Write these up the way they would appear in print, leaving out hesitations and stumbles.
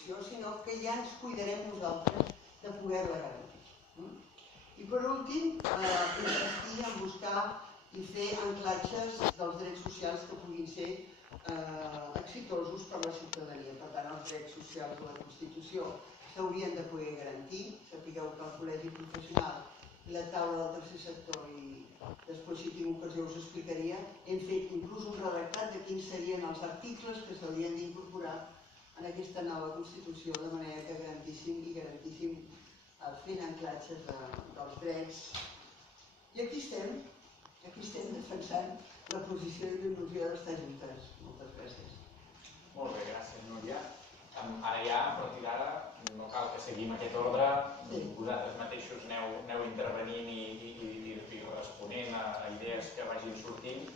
protecció, sinó que ja ens cuidarem nosaltres de poder-la garantir. I per últim, insistir en buscar i fer anclatges dels drets socials que puguin ser exitosos per a la ciutadania. Per tant, els drets socials de la Constitució s'haurien de poder garantir. Sapigueu que el Col·legi Professional i la taula del tercer sector, i després si tinc ocasió us explicaria, hem fet inclús un redactat de quins serien els articles que s'haurien d'incorporar en aquesta nova Constitució, de manera que garantíssim fent anclatges dels drets. I aquí estem defensant la posició i l'il·lusió d'estar juntes. Moltes gràcies. Molt bé, gràcies, Núria. Ara ja, a partir d'ara, no cal que seguim aquest ordre. Vosaltres mateixos aneu intervenint i responent a idees que vagin sortint.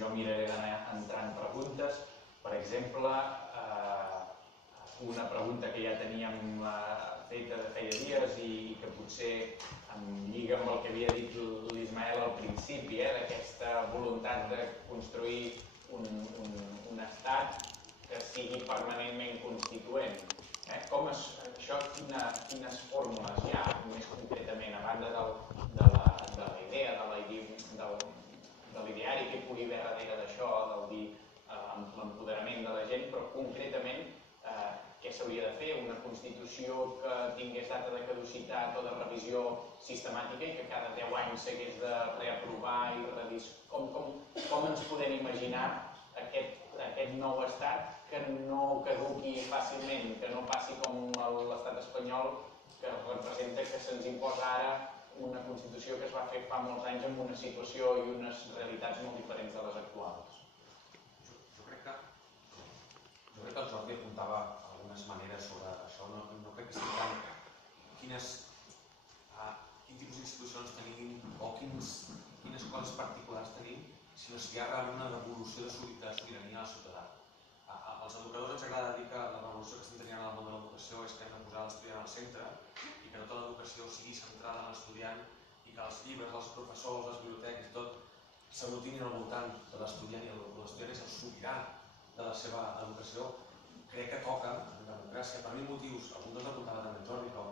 Jo miraré d'anar entrant preguntes. Per exemple, una pregunta que ja teníem feta de feia dies i que potser lliga amb el que havia dit l'Ismael al principi, d'aquesta voluntat de construir un estat que sigui permanentment constituent. Això, quines fórmules hi ha, més concretament, a banda de la idea, de l'ideari que hi pugui haver darrere d'això, del dir l'empoderament de la gent, però concretament què s'hauria de fer? Una Constitució que tingués data de caducitat o de revisió sistemàtica i que cada 10 anys s'hagués de reaprovar i revisar. Com ens podem imaginar aquest nou estat que no caduqui fàcilment, que no passi com l'estat espanyol, que representa que se'ns imposa ara una Constitució que es va fer fa molts anys amb una situació i unes realitats molt diferents de les actuals? Jo crec que el Jordi apuntava algunes maneres sobre això. No crec que sigui tant quin tipus d'institucions tenim o quines coses particulars tenim, sinó si hi ha realment una revolució de sobirania al ciutadà. Als educadors ens agrada dir que la revolució que estem tenint en el món de l'educació és que hem de posar l'estudiant al centre i que tota l'educació sigui centrada en l'estudiant i que els llibres, els professors, les biblioteques i tot s'aglutinin al voltant de l'estudiant i l'estudiant és el sobirà de la seva educació. Crec que toca, en democràcia, per 1000 motius, algun dels apuntava també el Jordi, però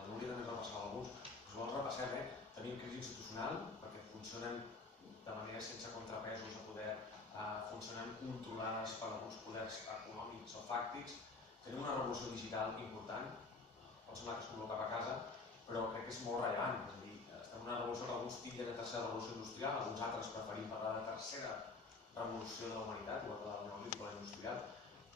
el Núria també es repassava alguns, però vols repassem, tenim crisi institucional perquè funcionen de manera sense contrapesos de poder, funcionen controlades per alguns poders econòmics o fàctics, tenim una revolució digital important, pot semblar que es convoca cap a casa, però crec que és molt rellevant, és a dir, estem en una revolució que alguns titllen de tercera revolució industrial, alguns altres preferim parlar de tercera revolució de la humanitat, igual que la neolítica o la industrial.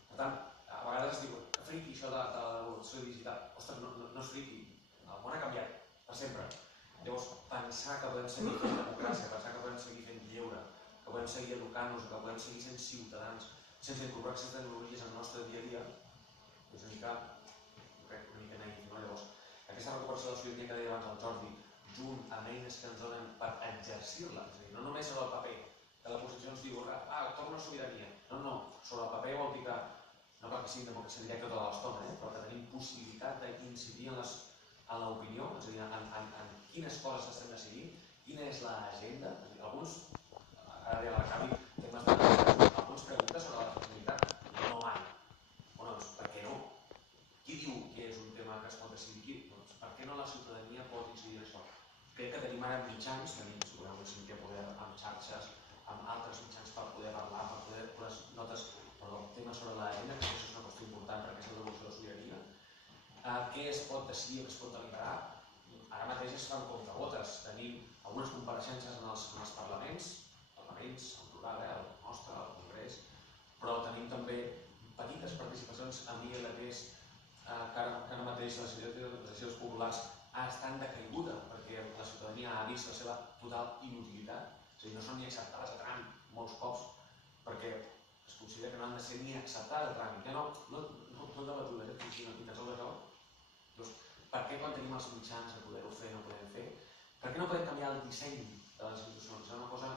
Per tant, a vegades es diu, que friqui això de la revolució digital. Ostres, no és friqui, el món ha canviat, per sempre. Llavors, pensar que podem seguir fent democràcia, pensar que podem seguir fent lleure, que podem seguir educant-nos, que podem seguir sent ciutadans, sense incorporar aquestes tecnologies en el nostre dia a dia, és una mica naïf, no? Llavors, aquesta recuperació de la sobirania que deia abans el Jordi, junt amb eines que ens donen per exercir-la, és a dir, no només sobre el paper, que la Constitució ens diu, torna a sobirania. No, sobre el paper vol dir que, no perquè sigui democràcia directa tota l'estona, però que tenim possibilitat d'incidir en l'opinió, és a dir, en quines coses estem decidint, quina és l'agenda. Alguns, ara ja l'acabi, temes de alguns preguntes sobre la responsabilitat no van. Bueno, doncs, per què no? Qui diu que és un tema que es pot decidir? Doncs, per què no la ciutadania pot incidir en això? Crec que tenim ara mitjans, tenim segurament sentir poder amb xarxes, amb altres mitjans per poder parlar, per poder posar notes, però el tema sobre l'agenda, que això és una qüestió important perquè és la revolució de la sobirania. Què es pot decidir o què es pot deliberar? Ara mateix es fan comptagotes. Tenim algunes compareixences en els parlaments, el plural, el nostre, el Congrés, però tenim també petites participacions en ILPs que ara mateix les iniciatives populars estan de caiguda perquè la ciutadania ha vist la seva total inutilitat, és a dir, no són ni acceptades a tràmit molts cops perquè es considera que no han de ser ni acceptades a tràmit. Ja no debatut aquest principi ni tan sols això. Doncs, per què quan tenim els mitjans de poder-ho fer no ho podem fer? Per què no podem canviar el disseny de les institucions? És una cosa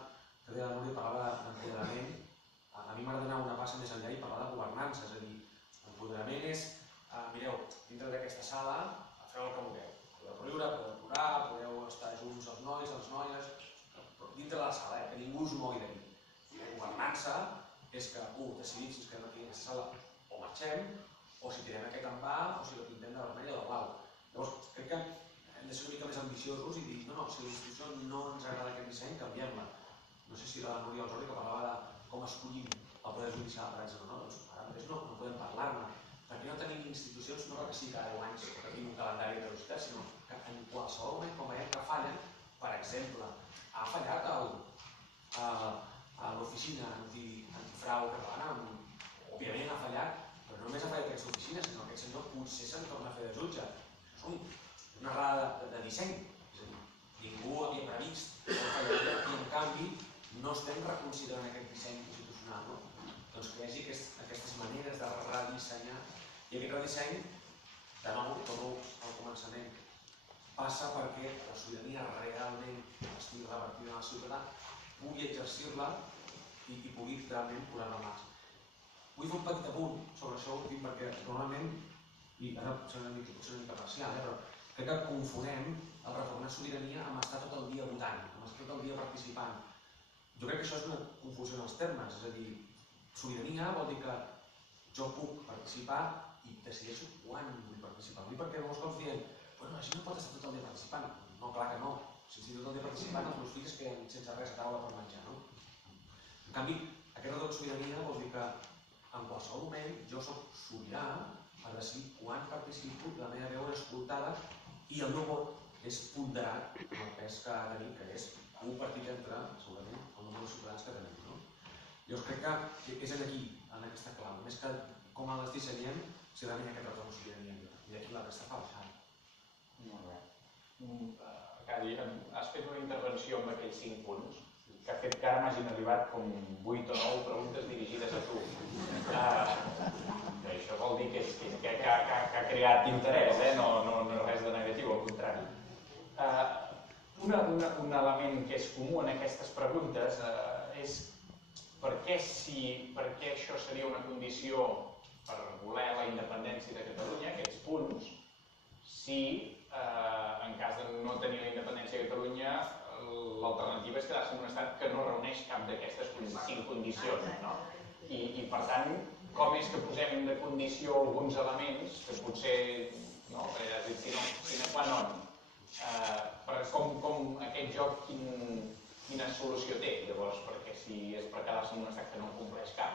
que deia la Núria, parlava d'empoderament. A mi m'agrada anar una passa més enllà i parlar de governança, és a dir, empoderament és, mireu, dintre d'aquesta sala feu el que vulgueu. Podeu riure, podeu plorar, podeu estar junts els nois, les noies, però dintre de la sala, que ningú us mogui d'aquí. Governança és que, decidim si es quedem aquí en aquesta sala o marxem, o si tirem aquest en va, o si la pintem de vermell o de blau. Llavors, crec que hem de ser una mica més ambiciosos i dir, no, si la institució no ens agrada aquest disseny, canviem-la. No sé si era la Núria o el Jordi que parlava de com escollim el poder judicial, per exemple, no? Doncs ara mateix no podem parlar-ne. Perquè no tenim institucions, no perquè sigui cada 10 anys que tenim un calendari de caducitat, sinó que en qualsevol moment, quan veiem que fallen, per exemple, ha fallat a l'oficina antifrau catalana, òbviament ha fallat, però no només ha fallat aquesta oficina, sinó que aquest senyor potser se'n torna a fer de jutge. Això és una errada de disseny, és a dir, ningú havia previst que fallaria i en canvi no estem reconsiderant aquest disseny institucional, no? Doncs que hi hagi aquestes maneres de redissenyar i aquest redisseny, de nou, torno al començament, passa perquè la sobirania realment estigui revertida en el ciutadà, pugui exercir-la i pugui realment posar-la en marxa. Vull fer un petit apunt sobre això últim perquè normalment, i ara potser una mica parcial, però crec que confonem el retornar sobirania amb estar tot el dia votant, amb estar tot el dia participant. Jo crec que això és una confusió en els termes, és a dir, sobirania vol dir que jo puc participar i decideixo quan vull participar. Vull perquè molts cops dient, bueno, la gent no pot estar tot el dia participant. No, clar que no. Si estic tot el dia participant, els meus fills es queden sense res a taula per menjar, no? En canvi, aquest retorn de sobirania vol dir que en qualsevol moment jo soc sobirà per decidir quan participo, la meva veu és escoltada i el meu vot és ponderat amb el pes que ha de tenir, que és un partit entre, segurament, el nombre de ciutadans que tenim. Llavors crec que és aquí, en aquesta clau, més que com les dissenyem, si realment aquest retorn de sobirania. I aquí la resta fa baixar. Molt bé. Cadi, has fet una intervenció amb aquells 5 punts que ha fet que ara m'hagin arribat com 8 o 9 preguntes dirigides a tu. Això vol dir que ha creat interès, no res de negatiu, al contrari. Un element que és comú en aquestes preguntes és per què això seria una condició per voler la independència de Catalunya, aquests punts, si en cas de no tenir la independència de Catalunya l'alternativa és quedar-se en un estat que no reuneix cap d'aquestes 5 condicions. I per tant, com és que posem de condició alguns elements que potser, sine qua non, com aquest joc quina solució té, llavors, perquè si és per quedar-se en un estat que no compleix cap,